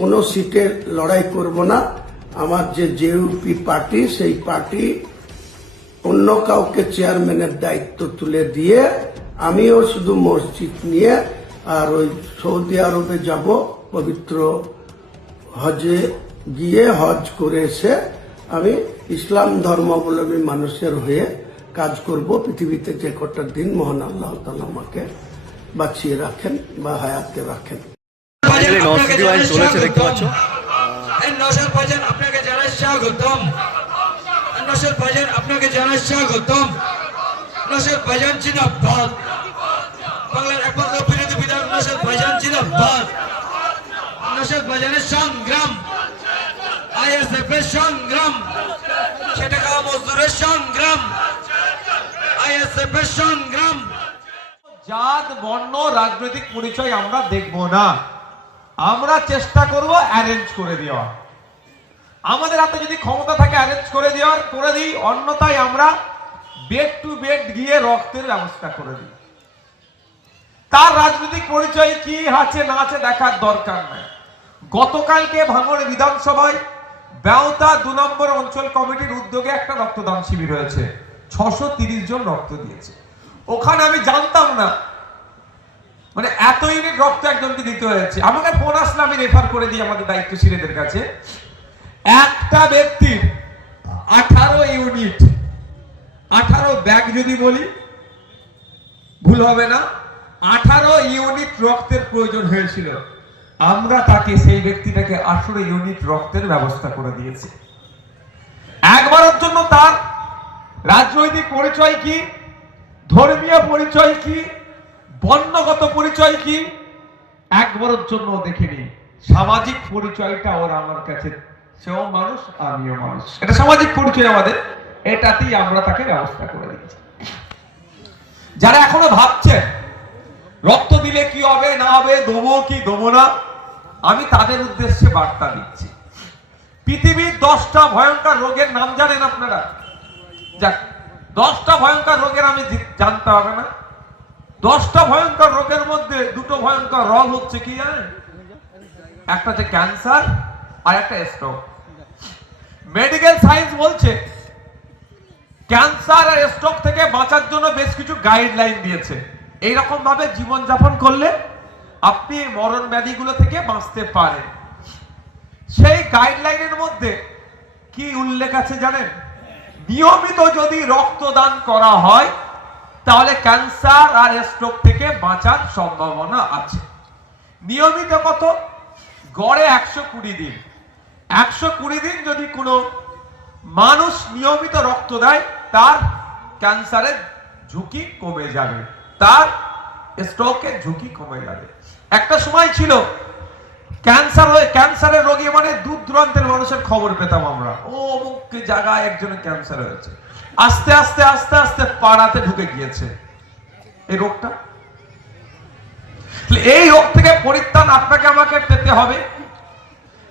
কোনো সিটে লড়াই করব না। আমার যে জেইউপি পার্টি, সেই পার্টি অন্য কাউকে চেয়ারম্যানের দায়িত্ব তুলে দিয়ে আমিও শুধু মসজিদ নিয়ে আর ওই সৌদি আরবে যাব, পবিত্র হজে গিয়ে হজ করে এসে আমি ইসলাম ধর্মাবলম্বী মানুষের হয়ে কাজ করব। পৃথিবীতে যে কটা দিন মহান আল্লাহ তাআলা আমাকে বাঁচিয়ে রাখেন বা হায়াতে রাখেন। চলেছে দেখতে পাচ্ছ। নওশাদ ভাইজান আপনাকে জানাই স্বাগতম। নওশাদ ভাইজান আপনাকে জানাই স্বাগতম। নওশাদ ভাইজান জিন্দাবাদ। বাংলার একমাত্র বিরোধী বিধায়ক নওশাদ ভাইজান জিন্দাবাদ। নওশাদ ভাইজানের সংগ্রাম, আইএসএফ এর সংগ্রাম, খেটে খাওয়া মজদুরের সংগ্রাম, আইএসএফ এর সংগ্রাম। জাত বর্ণ রাজনৈতিক পরিচয় আমরা দেখব না। আমরা চেষ্টা করব অ্যারেঞ্জ করে দেওয়া। আমাদের হাতে যদি ক্ষমতা থাকে অ্যারেঞ্জ করে দেওয়ার করে দিই, অন্যথায় আমরা বেড টু বেড গিয়ে রক্তের ব্যবস্থা করে দিই। তার রাজনৈতিক পরিচয় কি আছে না আছে দেখার দরকার নাই। গতকালকে ভাঙড় বিধানসভায় বেওতা 2 নম্বর অঞ্চল কমিটির উদ্যোগে একটা রক্তদান শিবির হয়েছে। 630 জন রক্ত দিয়েছে। ওখানে আমি জানতাম না মানে এত ইউনিট রক্ত একজনকে দিতে হয়েছে। আমাকে ফোন আসলে আমি রেফার করে দিই আমাদের দায়িত্বশীলদের কাছে। একটা ব্যক্তির 18 ইউনিট, 18 ব্যাগ যদি বলি ভুল হবে না, 18 ইউনিট রক্তের প্রয়োজন হয়েছিল। আমরা তাকে, সেই ব্যক্তিটাকে 18 ইউনিট রক্তের ব্যবস্থা করে দিয়েছি। একবারের জন্য তার রাজনৈতিক পরিচয় কি, ধর্মীয় পরিচয় কি, বর্ণগত পরিচয় কি, একবারের জন্য দেখিনি। সামাজিক পরিচয়টা ওর আমার কাছে, সেও মানুষ আমিও মানুষ, এটা সামাজিক পরিচয় আমাদের, এটাতেই আমরা তাকে ব্যবস্থা করে দিচ্ছি। যারা এখনো ভাবছেন রক্ত দিলে কি হবে না হবে, দেবো কি দেবো না, আমি তাদের উদ্দেশ্যে বার্তা দিচ্ছি। পৃথিবীর 10টা ভয়ঙ্কর রোগের নাম জানেন আপনারা? যাক, 10টা ভয়ঙ্কর রোগের আমি জানতে হবে না। 10টা ভয়ঙ্কর রোগের মধ্যে 2টো ভয়ঙ্কর রোগ হচ্ছে কি জানেন? একটা হচ্ছে ক্যান্সার আর একটা স্ট্রোক। মেডিকেল সায়েন্স বলছে ক্যান্সার আর স্ট্রোক থেকে বাঁচার জন্য বেশ কিছু গাইডলাইন দিয়েছে। এইরকম ভাবে জীবনযাপন করলে আপনি মরণ ব্যাধিগুলো থেকে বাঁচতে পারেন। সেই গাইডলাইনের মধ্যে কি উল্লেখ আছে জানেন? নিয়মিত যদি রক্তদান করা হয় তাহলে ক্যান্সার আর স্ট্রোক থেকে বাঁচার সম্ভাবনা আছে। নিয়মিত কত? গড়ে 120 দিন। 120 দিন যদি কোনো মানুষ নিয়মিত রক্ত দেয়, তার ক্যান্সারের ঝুঁকি কমে যাবে, তার স্ট্রোকের ঝুঁকি কমে যাবে। একটা সময় ছিল ক্যান্সারের রোগী মানে দূর দূরান্তের মানুষের খবর পেতাম আমরা, ও অমুক জায়গায় একজনের ক্যান্সার হয়েছে। আস্তে আস্তে আস্তে আস্তে পাড়াতে ঢুকে গিয়েছে এই রোগটা। এই রোগ থেকে পরিত্রাণ আপনাকে আমাকে পেতে হবে।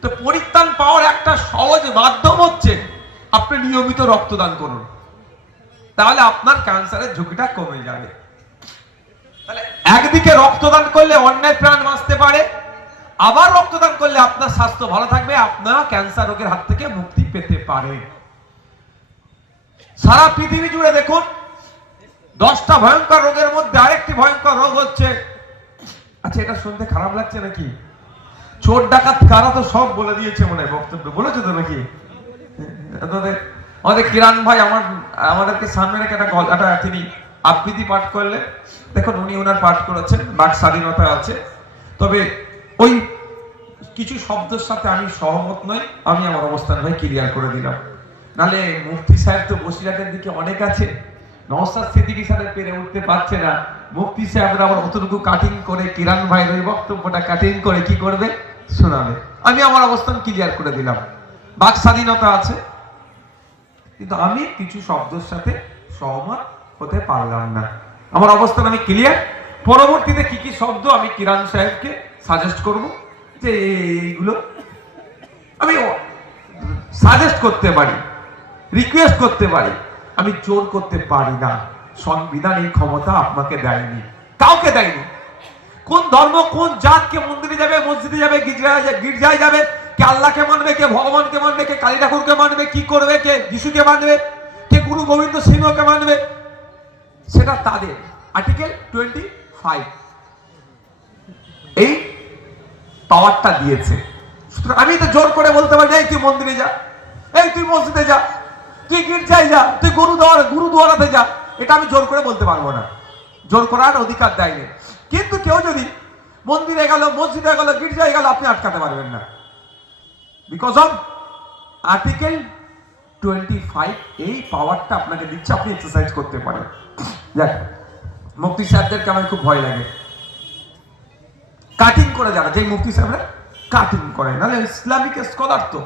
তো পরিত্রাণ পাওয়ার একটা সহজ মাধ্যম হচ্ছে আপনি নিয়মিত রক্তদান করুন, তাহলে আপনার ক্যান্সারের ঝুঁকিটা কমে যাবে। তাহলে একদিকে রক্তদান করলে অন্যের প্রাণ বাঁচতে পারে, আবার রক্তদান করলে আপনার স্বাস্থ্য ভালো থাকবে, আপনার ক্যান্সার রোগের হাত থেকে মুক্তি পেতে পারে। সারা পৃথিবী জুড়ে দেখুন 10টা ভয়ঙ্কর রোগের মধ্যে আরেকটি ভয়ঙ্কর রোগ হচ্ছে, আচ্ছা এটা শুনতে খারাপ লাগছে নাকি? চোর ডাকাত কারা তো সব বলে দিয়েছে মনে হয়, বক্তব্য বলেছে তো নাকি? আমাদের কিরান ভাই আমাদেরকে সামনে রেখে একটা তিনি আবৃত্তি পাঠ করলেন। দেখুন উনি ওনার পাঠ করেছেন, বাক স্বাধীনতা আছে, তবে ওই কিছু শব্দের সাথে আমি সহমত নই। আমি আমার অবস্থান ভাই ক্লিয়ার করে দিলাম। নালে মুফতি সাহেব তো বসিরহাটের দিকে অনেক আছে, নওশাদ সিদ্দিকী সাহেব পেরে উঠতে পারছে না। মুফতি সাহেবরা আবার অতটুকু কাটিং করে কিরান ভাইয়ের ওই বক্তব্যটা কাটিং করে কি করবে, শোনাবে। আমি আমার অবস্থান ক্লিয়ার করে দিলাম, বাক স্বাধীনতা আছে, কিন্তু আমি কিছু শব্দের সাথে সহমত হতে পারলাম না। আমার অবস্থান আমি ক্লিয়ার। পরবর্তীতে কি কি শব্দ আমি কিরান সাহেবকে সাজেস্ট করব, যে এইগুলো আমি সাজেস্ট করতে পারি, রিকোয়েস্ট করতে পারি, আমি জোর করতে পারি না। সংবিধান এই ক্ষমতা আপনাকে দেয়নি, কাউকে দেয়নি। কোন ধর্ম কোন জাত কে মন্দিরে যাবে, মসজিদে যাবে, গির্জায় যাবে, কে আল্লাহকে মানবে, কে ভগবানকে মানবে, কে কালী ঠাকুরকে মানবে, কি করবে, কে যিশুকে মানবে, কে গুরু গোবিন্দ সিংহকে মানবে, সেটা তাদের। আর্টিকেল 25 এই পাওয়ারটা দিয়েছে। সুতরাং আমি তো জোর করে বলতে পারি, এই তুই মন্দিরে যা, এই তুই মসজিদে যা, তুই গির্জায় যা, তুই গুরুদুয়ারাতে যা, এটা আমি জোর করে বলতে পারবো না, জোর করার অধিকার দেয়নি। কিন্তু কেউ যদি মন্দিরে গেল, মসজিদে গেল, গির্জায় গেল, আপনি আটকাতে পারবেন না, বিকজ অফ আর্টিকেল 25 এই পাওয়ারটা আপনাকে দিচ্ছে, আপনি এক্সারসাইজ করতে পারেন। দেখ, মুফতি সাহেবদেরকে আমার খুব ভয় লাগে, কাটিং করে যারা, যে মুফতি সাহেবরা কাটিং করে, নাহলে ইসলামিক স্কলার তো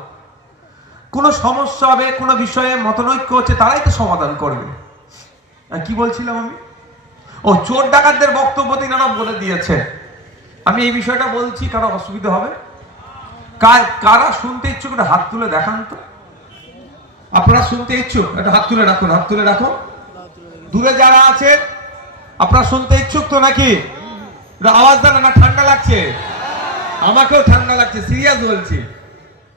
কোনো সমস্যা হবে, কোনো বিষয়ে মতনৈক্য হচ্ছে, তারাই তো সমাধান করবে। কি বলছিলাম আমি? ও, চোর ডাকাতদের বক্তব্য তিনারা বলে দিয়েছে। আমি এই বিষয়টা বলছি, কারো অসুবিধা হবে? কারা শুনতে ইচ্ছুক একটা হাত তুলে দেখান তো। আপনারা শুনতে ইচ্ছুক একটা হাত তুলে রাখুন, হাত তুলে রাখুন। দূরে যারা আছে আপনারা শুনতে ইচ্ছুক তো নাকি? আওয়াজ দেন না, ঠান্ডা লাগছে? আমাকেও ঠান্ডা লাগছে, সিরিয়াস বলছি,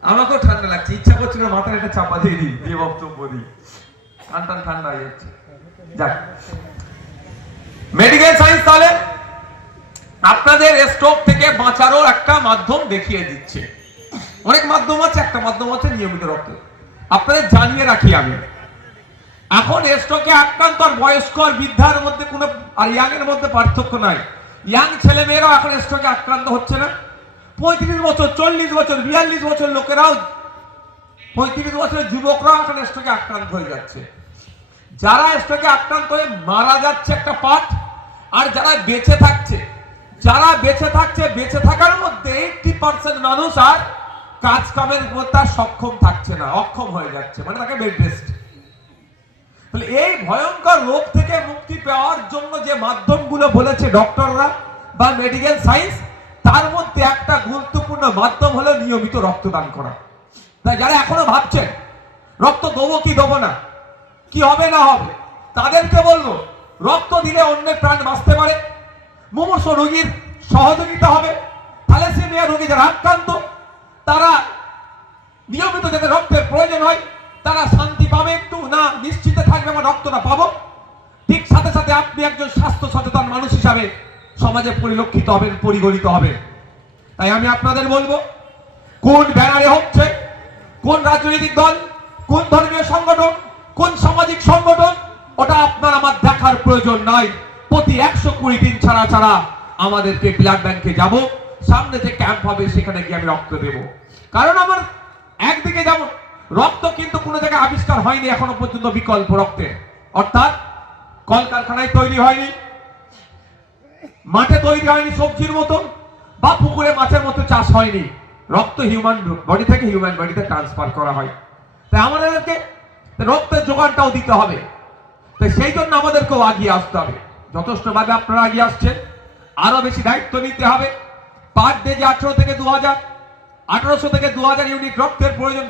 আমাকেও ঠান্ডা লাগছে, ইচ্ছা করছিল মাথায় একটা চাপা দিয়ে দিই, দিয়ে বক্তব্য দিই, কান ঠান্ডা হয়ে যাচ্ছে। যাক, মেডিকেল সায়েন্স তাহলে আপনাদের স্ট্রোক থেকে বাঁচারও একটা মাধ্যম দেখিয়ে দিচ্ছে। অনেক মাধ্যম আছে, একটা মাধ্যম আছে নিয়মিত রক্ত। আপনাদের জানিয়ে রাখি আমি, এখন স্ট্রোকে আক্রান্ত আর বয়স্ক আর বৃদ্ধার মধ্যে কোনো, আর ইয়াং এর মধ্যে পার্থক্য নাই। ইয়াং ছেলে মেয়েরাও এখন স্ট্রোকে আক্রান্ত হচ্ছে না। 35 বছর, 40 বছর, 42 বছর লোকেরাও, 35 বছরের যুবকরাও এখন স্ট্রোকে আক্রান্ত হয়ে যাচ্ছে। যারা স্ট্রোকে আক্রান্ত হয়ে মারা যাচ্ছে একটা পার্ট, আর যারা বেঁচে থাকছে, বেঁচে থাকার মধ্যে 80% মানুষ আর কাজ কামের মধ্যে সক্ষম থাকছে না, অক্ষম হয়ে যাচ্ছে, মানে তাকে বেড রেস্ট। তাহলে এই ভয়ঙ্কর রোগ থেকে মুক্তি পাওয়ার জন্য যে মাধ্যমগুলো বলেছে ডক্টররা বা মেডিকেল সায়েন্স, তার মধ্যে একটা গুরুত্বপূর্ণ মাধ্যম হলো নিয়মিত রক্তদান করা। তাই যারা এখনো ভাবছেন রক্ত দেবো কি দেবো না, কি হবে না হবে, তাদেরকে বলবো রক্ত দিলে অন্যের প্রাণ বাঁচতে পারে, মুমূর্ষু রোগীর সহযোগিতা হবে, থ্যালাসেমিয়া রোগী যারা আক্রান্ত তারা নিয়মিত যাতে রক্তের প্রয়োজন হয় তারা শান্তি পাবে, একটু না নিশ্চিতে থাকবে আমার রক্তটা পাবো। ঠিক সাথে সাথে আপনি একজন স্বাস্থ্য সচেতন মানুষ হিসাবে সমাজে পরিলক্ষিত হবেন, পরিগণিত হবেন। তাই আমি আপনাদের বলবো, কোন ব্যানারে হচ্ছে, কোন রাজনৈতিক দল, কোন ধর্মীয় সংগঠন, কোন সামাজিক সংগঠন, ওটা আপনার আমার দেখার প্রয়োজন নাই। প্রতি 120 দিন ছাড়া আমাদেরকে ব্লাড ব্যাংকে যাব, সামনে যে ক্যাম্প হবে সেখানে গিয়ে আমি রক্ত দেব। কারণ আমার একদিকে যেমন রক্ত কিন্তু কোনো জায়গায় আবিষ্কার হয়নি এখনো পর্যন্ত বিকল্প রক্তের, অর্থাৎ কলকারখানায় তৈরি হয়নি, মাঠে তৈরি হয়নি সবজির মতো, বা পুকুরে মাছের মতো চাষ হয়নি। রক্ত হিউম্যান বডি থেকে হিউম্যান বডিতে ট্রান্সফার করা হয়। তাই আমাদেরকে রক্তের যোগানটাও দিতে হবে। তাই সেই জন্য আমাদেরকেও আগিয়ে আসতে হবে। যথেষ্টভাবে আপনারা আগিয়ে আসছেন, আরো বেশি দায়িত্ব নিতে হবে। পার ডে যে 1800 থেকে 2000 ইউনিট রক্তের প্রয়োজন।